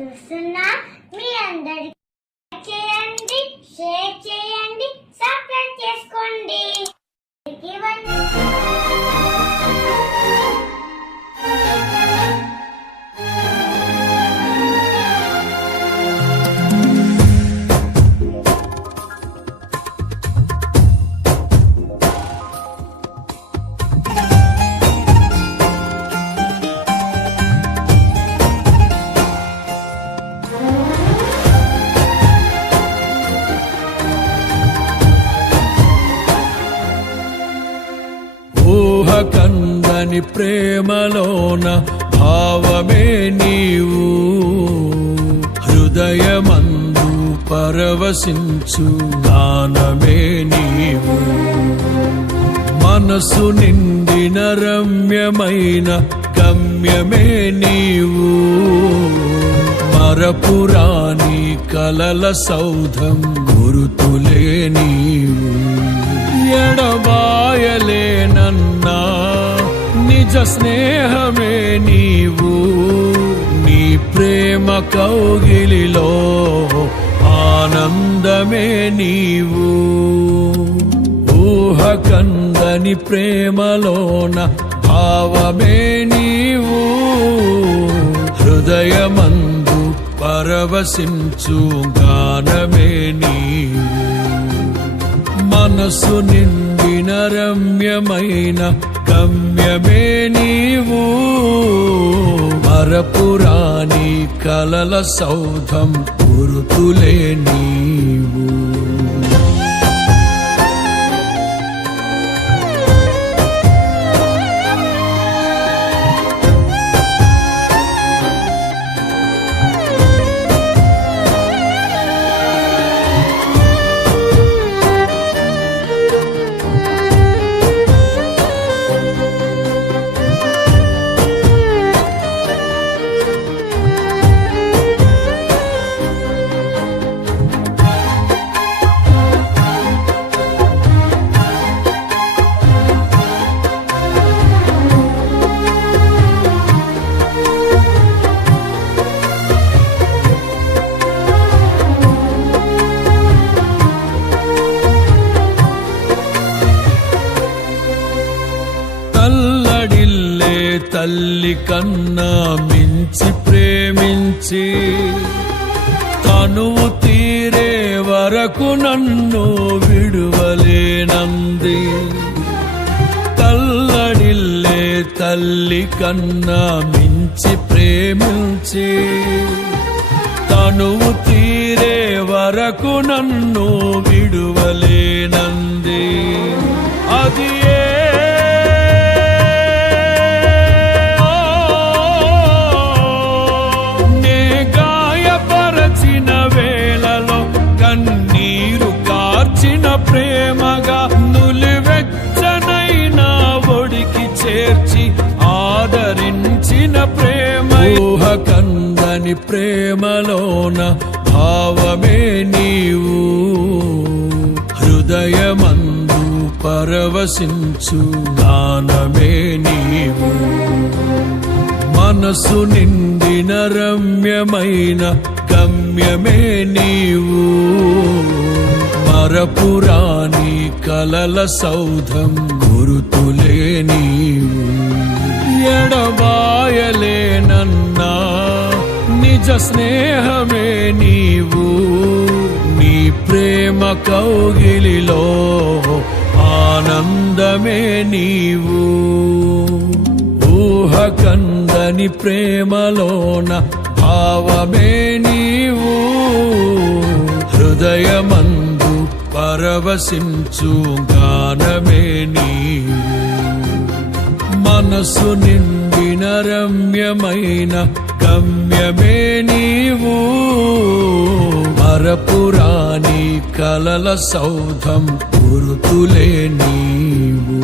చూస్తున్నా మీ అందరికి చేయండి, షేర్ చేయండి, సబ్స్క్రైబ్ చేసుకోండి. కందని ప్రేమలోన భావమే నీవు, హృదయమందు పరవశించు గానమే నీవు, మనసు నిండిన రమ్యమైన గమ్యమే నీవు, మరపురాని కలల సౌధం గురుతులే నీవు, ఎడబాయలేనన్నా నిజ స్నేహమే నీవు, నీ ప్రేమ కౌగిలిలో ఆనందమే నీవు, ఊహ కందని ప్రేమలోన భావమే నీవు, హృదయమందు పరవశించు గానమే నీవు, మనసు నిండిన రమ్యమైన గమ్యమే నీవు, మరపురాని కలల సౌధం గురుతులే నీవు. తల్లడిల్లే తల్లి కన్నా మించి ప్రేమించి తనువు తీరే వరకు నన్ను విడువలేనంది, తల్లడిల్లే తల్లి కన్నా మించి ప్రేమించి తనువు తీరే వరకు నన్ను విడువలేనంది, అది ప్రేమగా నులివెచ్చనైనా ఒడికి చేర్చి ఆదరించిన ప్రేమ, ఊహ కందని ప్రేమలోన భావమే నీవు, హృదయమందు పరవశించు గానమే నీవు, మనసు నిండిన రమ్యమైన గమ్యమే నీవు, మరపురాని కలల సౌధం గురుతులే నీవు, ఎడబాయలేనన్నా నిజ స్నేహమే నీవు, నీ ప్రేమ కౌగిలిలో ఆనందమే నీవు, ఊహ కందని ప్రేమలోన భావమే నీవు, హృదయమందు పరవశించు గానమే నీవు, మనసు నిండిన రమ్యమైన గమ్యమే నీవు, మరపురాని కలల సౌధం గురుతులే నీవు.